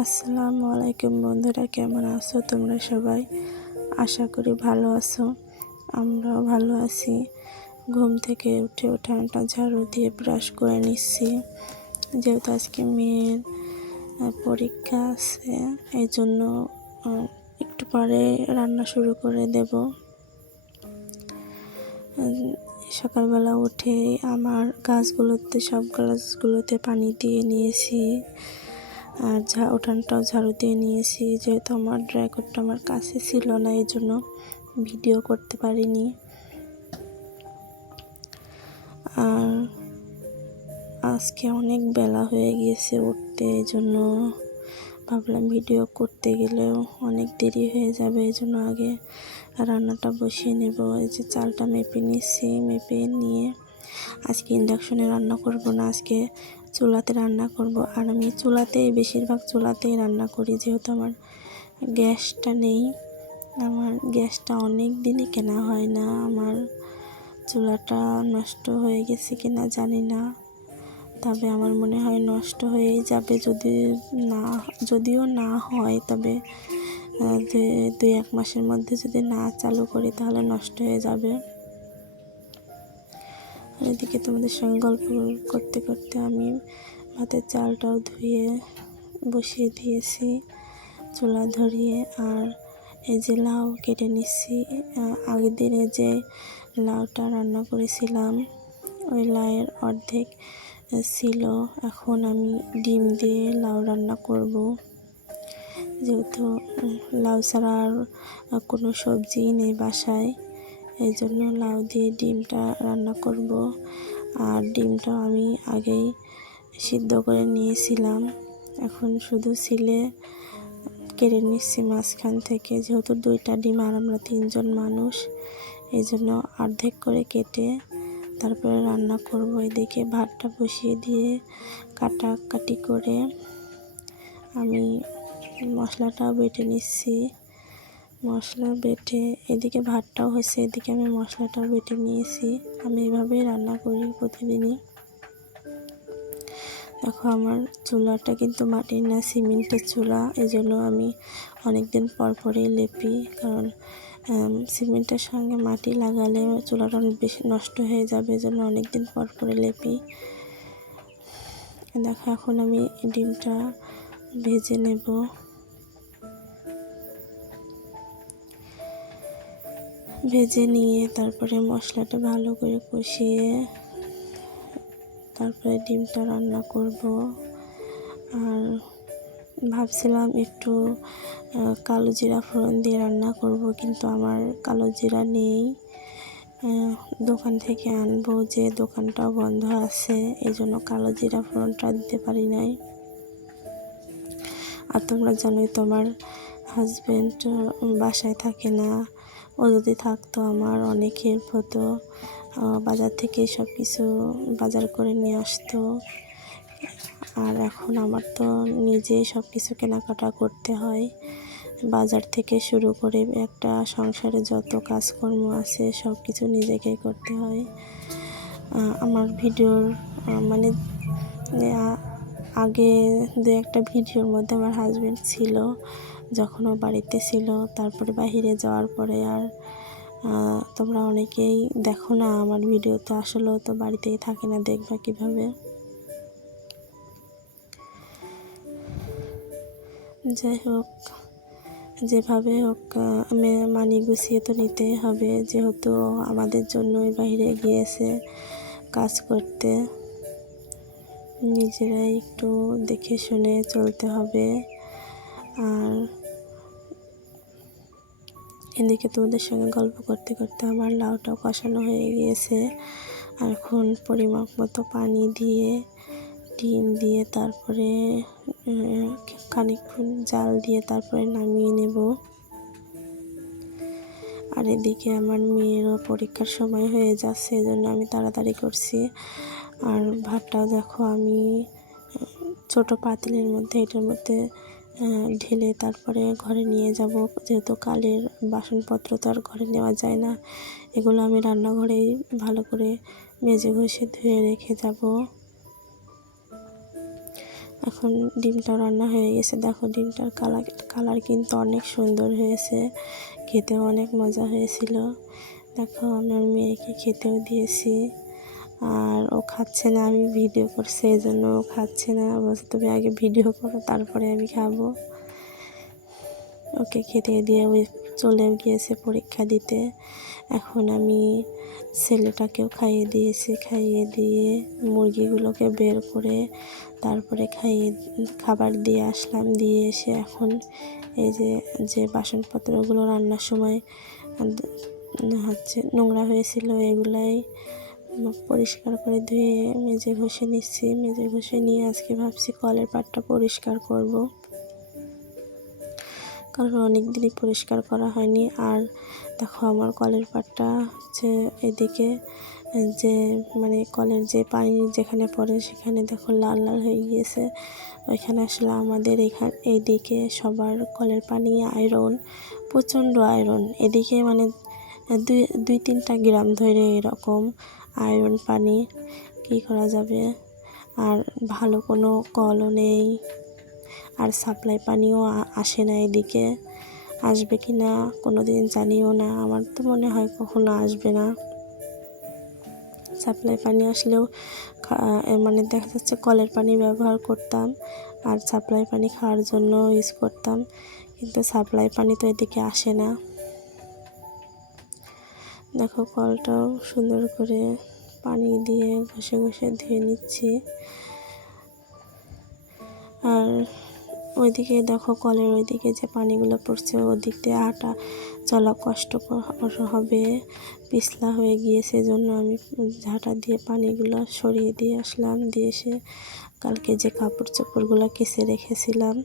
আসসালামু আলাইকুম বন্ধুরা, কেমন আছো তোমরা সবাই? আশা করি ভালো আছো। আমরাও ভালো আছি। ঘুম থেকে উঠে উঠানটা ঝাড়ু দিয়ে ব্রাশ করে নিচ্ছি, যেহেতু আজকে মেয়ের পরীক্ষা আছে। এই জন্য একটু পরে রান্না শুরু করে দেব। সকালবেলা উঠে আমার সব গাছগুলোতে পানি দিয়ে নিয়েছি, আর উঠানটাও ঝাড়ু দিয়ে নিয়েছি। যেহেতু আমার ড্রাইভারটা আমার কাছে ছিল না, এই জন্য ভিডিও করতে পারিনি। আর আজকে অনেক বেলা হয়ে গিয়েছে উঠতে, এই জন্য ভাবলাম ভিডিও করতে গেলেও অনেক দেরি হয়ে যাবে, এই জন্য আগে রান্নাটা বসিয়ে নেব। এই যে চালটা মেপে নিচ্ছি, মেপে নিয়ে আজকে ইন্ডাকশনে রান্না করব না, আজকে চুলাতে রান্না করব। আর আমি বেশিরভাগ চুলাতেই রান্না করি, যেহেতু আমার গ্যাসটা নেই। আমার গ্যাসটা অনেক দিনই কেনা হয় না। আমার চুলাটা নষ্ট হয়ে গেছে কিনা জানি না, তবে আমার মনে হয় নষ্ট হয়েই যাবে। যদিও না হয়, তবে 2-1 মাসের মধ্যে যদি না চালু করি তাহলে নষ্ট হয়ে যাবে। আর এদিকে তোমাদের সঙ্গে গল্প করতে করতে আমি ভাতের চালটাও ধুয়ে বসিয়ে দিয়েছি চুলা ধরিয়ে। আর এই যে লাউ কেটে নিচ্ছি। আগের দিনে যে লাউটা রান্না করেছিলাম, ওই লাউয়ের অর্ধেক ছিল। এখন আমি ডিম দিয়ে লাউ রান্না করব, যেহেতু লাউ ছাড়া আর কোনো সবজিই নেই বাসায়। এই জন্য লাউ দিয়ে ডিমটা রান্না করব। আর ডিমটা আমি আগেই সিদ্ধ করে নিয়েছিলাম, এখন শুধু ছিলে কেটে নিচ্ছি মাঝখান থেকে। যেহেতু 2টা ডিম আর আমরা 3 জন মানুষ, এই জন্য অর্ধেক করে কেটে তারপরে রান্না করব। এদিকে ভাতটা বসিয়ে দিয়ে কাটাকাটি করে আমি মশলাটা বেটে নিচ্ছি। মশলা বেটে এদিকে ভাতটাও হয়েছে, এদিকে আমি মশলাটাও বেটে নিয়েছি। আমি এভাবেই রান্না করি প্রতিদিনই। দেখো, আমার চুলাটা কিন্তু মাটির না, সিমেন্টের চুলা। এই জন্য আমি অনেক দিন পরই লেপি, কারণ সিমেন্টের সঙ্গে মাটি লাগালে চুলাটা অনেক বেশি নষ্ট হয়ে যাবে, এই জন্য অনেক দিন পরে লেপি। দেখো, এখন আমি ডিমটা ভেজে নেব। ভেজে নিয়ে তারপরে মশলাটা ভালো করে কষিয়ে তারপরে ডিমটা রান্না করব। আর ভাবছিলাম একটু কালো জিরা ফোড়ন দিয়ে রান্না করব, কিন্তু আমার কালো জিরা নেই। দোকান থেকে আনবো, যে দোকানটাও বন্ধ আছে, এই জন্য কালো জিরা ফোড়নটা দিতে পারি নাই। আর তোমরা জানোই তোমার হাজব্যান্ড বাসায় থাকে না। ও যদি থাকতো আমার অনেক হেল্প হতো, বাজার থেকে সব কিছু বাজার করে নিয়ে আসতো। আর এখন আমার তো নিজেই সব কিছু কেনাকাটা করতে হয়, বাজার থেকে শুরু করে একটা সংসারে যত কাজকর্ম আছে সব কিছু নিজেকেই করতে হয়। আমার ভিডিওর মানে আগে 2-1টা ভিডিওর মধ্যে আমার হাজব্যান্ড ছিল, যখন ও বাড়িতে ছিল। তারপরে বাইরে যাওয়ার পরে আর তোমরা অনেকেই দেখো না আমার ভিডিও, তো আসলেও তো বাড়িতেই থাকে না, দেখবা কিভাবে? যাই হোক, যেভাবে হোক আমি মানিয়ে গুছিয়ে তো নিতেই হবে, যেহেতু আমাদের জন্যই বাইরে গিয়েছে কাজ করতে। নিজেরাই একটু দেখে শুনে চলতে হবে। আর এদিকে তোমাদের সঙ্গে গল্প করতে করতে আমার লাউটাও কষানো হয়ে গিয়েছে। আর এখন পরিমাপ মতো পানি দিয়ে ডিম দিয়ে তারপরে খানিকক্ষণ জাল দিয়ে তারপরে নামিয়ে নেব। আর এদিকে আমার মেয়েরও পরীক্ষার সময় হয়ে যাচ্ছে, এজন্য আমি তাড়াতাড়ি করছি। আর ভাতটাও দেখো, আমি ছোট পাতিলের মধ্যে এটার মধ্যে ঢেলে তারপরে ঘরে নিয়ে যাব, যেহেতু কালের বাসনপত্র তো আর ঘরে নেওয়া যায় না। এগুলো আমি রান্নাঘরেই ভালো করে মেজে ঘষে ধুয়ে রেখে যাব। এখন ডিমটা রান্না হয়ে গেছে। দেখো ডিমটার কালার কিন্তু অনেক সুন্দর হয়েছে, খেতেও অনেক মজা হয়েছিল। দেখো আমার মেয়েকে খেতেও দিয়েছি, আর ও খাচ্ছে না, আমি ভিডিও করছি এই জন্য ও খাচ্ছে না। বলছে তুমি আগে ভিডিও করো তারপরে আমি খাবো। ওকে খেতে দিয়ে ওই চলে গিয়েছে পরীক্ষা দিতে। এখন আমি ছেলেটাকেও খাইয়ে দিয়েছি, খাইয়ে দিয়ে মুরগিগুলোকে বের করে তারপরে খাবার দিয়ে আসলাম। দিয়ে এসে এখন এই যে বাসনপত্রগুলো রান্নার সময় নোংরা হয়েছিল এগুলাই পরিষ্কার করে ধুয়ে মেজে ঘষে নিচ্ছি। মেজে ঘষে নিয়ে আজকে ভাবছি কলের পাড়টা পরিষ্কার করব, কারণ অনেক দিনই পরিষ্কার করা হয়নি। আর দেখো আমার কলের পাড়টা হচ্ছে এদিকে যে মানে কলের যে পানি যেখানে পড়ে সেখানে দেখো লাল লাল হয়ে গিয়েছে। ওইখানে আসলে আমাদের এইদিকে সবার কলের পানি আয়রন, প্রচণ্ড আয়রন। এদিকে মানে দুই তিনটা গ্রাম ধরে এরকম আয়রন পানি, কী করা যাবে। আর ভালো কোনো কলও নেই, আর সাপ্লাই পানিও আসে না এদিকে। আসবে কি না কোনো দিন জানিও না, আমার তো মনে হয় কখনো আসবে না। সাপ্লাই পানি আসলেও মানে দেখা যাচ্ছে কলের পানি ব্যবহার করতাম আর সাপ্লাই পানি খাওয়ার জন্য ইউজ করতাম, কিন্তু সাপ্লাই পানি তো এদিকে আসে না। দেখো কলটাও সুন্দর করে পানি দিয়ে ঘষে ঘষে ধুয়ে নিচ্ছি। আর ওইদিকে দেখো কলের ওইদিকে যে পানিগুলো পড়ছে ওদিক দিয়ে হাঁটা চলা কষ্ট হবে, পিছলা হয়ে গিয়েছে, জন্য আমি ঝাঁটা দিয়ে পানিগুলো সরিয়ে দিয়ে আসলাম। দিয়ে এসে কালকে যে কাপড় চোপড়গুলো কেচে রেখেছিলাম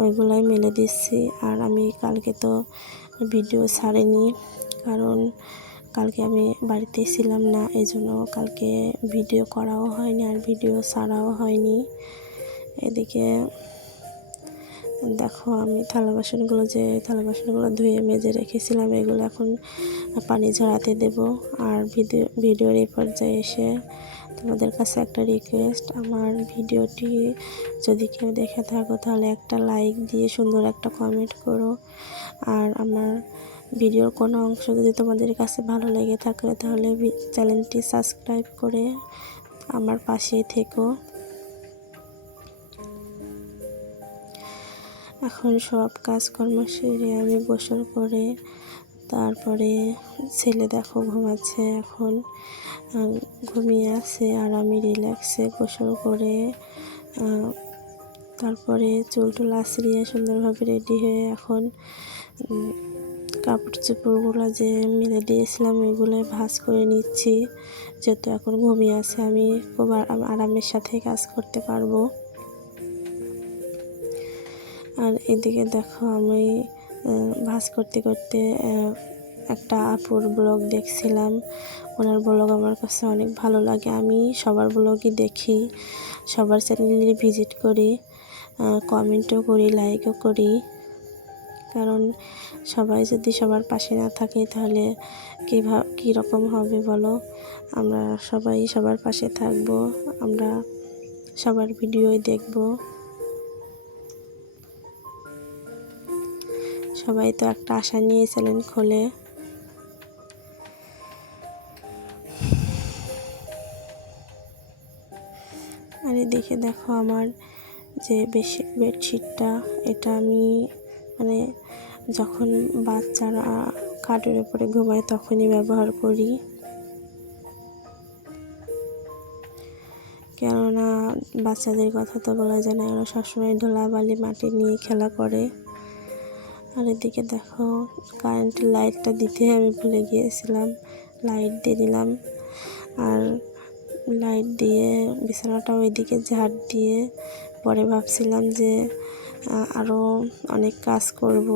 ওইগুলাই মেলে দিচ্ছি। আর আমি কালকে তো ভিডিও ছাড়িনি, কারণ কালকে আমি বাড়িতে ছিলাম না, এই জন্য কালকে ভিডিও করাও হয়নি আর ভিডিও ছাড়াও হয়নি। এদিকে দেখো আমি থালা বাসনগুলো ধুয়ে মেজে রেখেছিলাম, এগুলো এখন পানি ঝরাতে দেব। আর ভিডিওর এই পর্যায়ে এসে তোমাদের কাছে একটা রিকোয়েস্ট, আমার ভিডিওটি যদি কেউ দেখে থাকো তাহলে একটা লাইক দিয়ে সুন্দর একটা কমেন্ট করো। আর আমার ভিডিওর কোনো অংশ যদি তোমাদের কাছে ভালো লেগে থাকে তাহলে চ্যানেলটি সাবস্ক্রাইব করে আমার পাশেই থেকো। এখন সব কাজকর্ম সেরে আমি গোসল করে তারপরে ছেলে দেখো ঘুমাচ্ছে, এখন ঘুমিয়ে আছে আর আমি রিল্যাক্সে গোসল করে তারপরে চুল টুল আঁচড়িয়ে সুন্দরভাবে রেডি হয়ে এখন কাপড় চোপড়গুলো যে মেলে দিয়েছিলাম ওইগুলো ভাঁজ করে নিচ্ছি, যেহেতু এখন ঘুমিয়ে আছে আমি খুব আরামের সাথে কাজ করতে পারবো। আর এদিকে দেখো আমি ভাঁজ করতে করতে একটা আপুর ব্লগ দেখছিলাম, ওনার ব্লগ আমার কাছে অনেক ভালো লাগে। আমি সবার ব্লগই দেখি, সবার চ্যানেলে ভিজিট করি, কমেন্টও করি, লাইকও করি, কারণ সবাই যদি সবার পাশে না থাকে তাহলে কী রকম হবে বলো। আমরা সবাই সবার পাশে থাকব, আমরা সবার ভিডিওই দেখব। সবাই তো একটা আশা নিয়ে চ্যানেল খোলে। আর এদিকে দেখো আমার যে বেডশিটটা, এটা আমি মানে যখন বাচ্চারা খাটের উপরে ঘুমায় তখনই ব্যবহার করি, কেননা বাচ্চাদের কথা তো বলা যায় না, ওরা সবসময় ধুলাবালি মাটি নিয়ে খেলা করে। আর এদিকে দেখো কারেন্টের লাইটটা দিতে আমি ভুলে গিয়েছিলাম, লাইট দিয়ে দিলাম। আর লাইট দিয়ে বিছানাটা ওইদিকে ঝাড় দিয়ে পরে ভাবছিলাম যে আরও অনেক কাজ করব,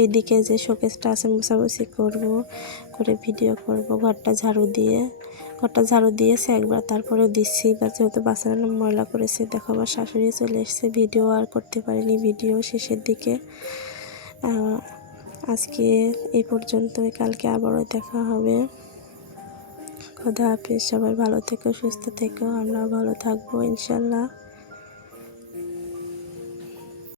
এইদিকে যে শোকেসটা আছে মোছামুছি করব, করে ভিডিও করব। ঘরটা ঝাড়ু দিয়েছে একবার, তারপরেও দিচ্ছি, যেহেতু বাচ্চারা ময়লা করেছে। দেখো আমার শাশুড়ি চলে এসেছে, ভিডিও আর করতে পারিনি, ভিডিও শেষের দিকে। আজকে এই পর্যন্তই, কালকে আবারও দেখা হবে। খোদা হাফেজ, সবাই ভালো থেকো, সুস্থ থেকো, আমরাও ভালো থাকবো ইনশাল্লাহ।